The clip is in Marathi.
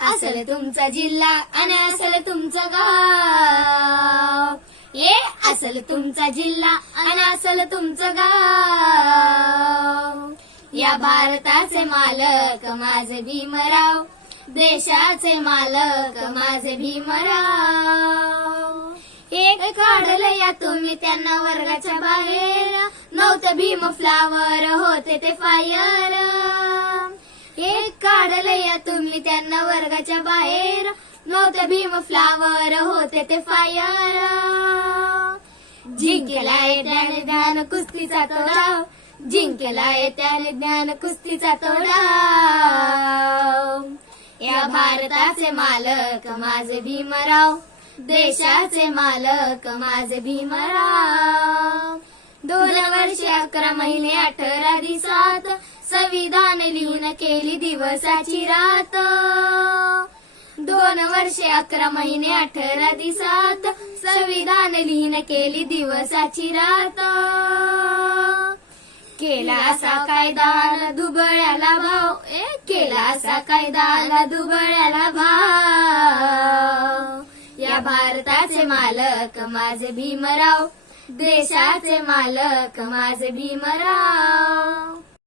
असल तुमचा जिल्हा आणि असल तुमचं गाव. असल तुमचा जिल्हा आणि असल तुमचं गाव. या भारताचे मालक माझे भीमराव, देशाचे मालक माझे भीमराव. एक काढलं या तुम्ही त्यांना वर्गाच्या बाहेर, नव्हतं भीम फ्लावर होते ते फायर. एक काढलं या तुम्ही त्यांना वर्गाच्या बाहेर, नव्हतं भीम फ्लावर होते ते फायर. जिंकलाय त्याने ज्ञान कुस्तीचा तो डाव, जिंकलाय त्याने ज्ञान कुस्तीचा तो डाव. या भारताचे मालक माझे भीमराव, देशाचे मालक माझे भीमराव. 2 वर्षे 11 महिने 18 दिवसात संविधान लिहून केली दिवसाची रात. 2 वर्षे 11 महिने 18 दिवसात संविधान लिहून केली दिवसाची रात. केला असा कायदा दुबळ्याला भाव, केला असा कायदा दुबळ्याला भाव. या भारताचे मालक माझे भीमराव, देशाचे मालक माझे भीमराव.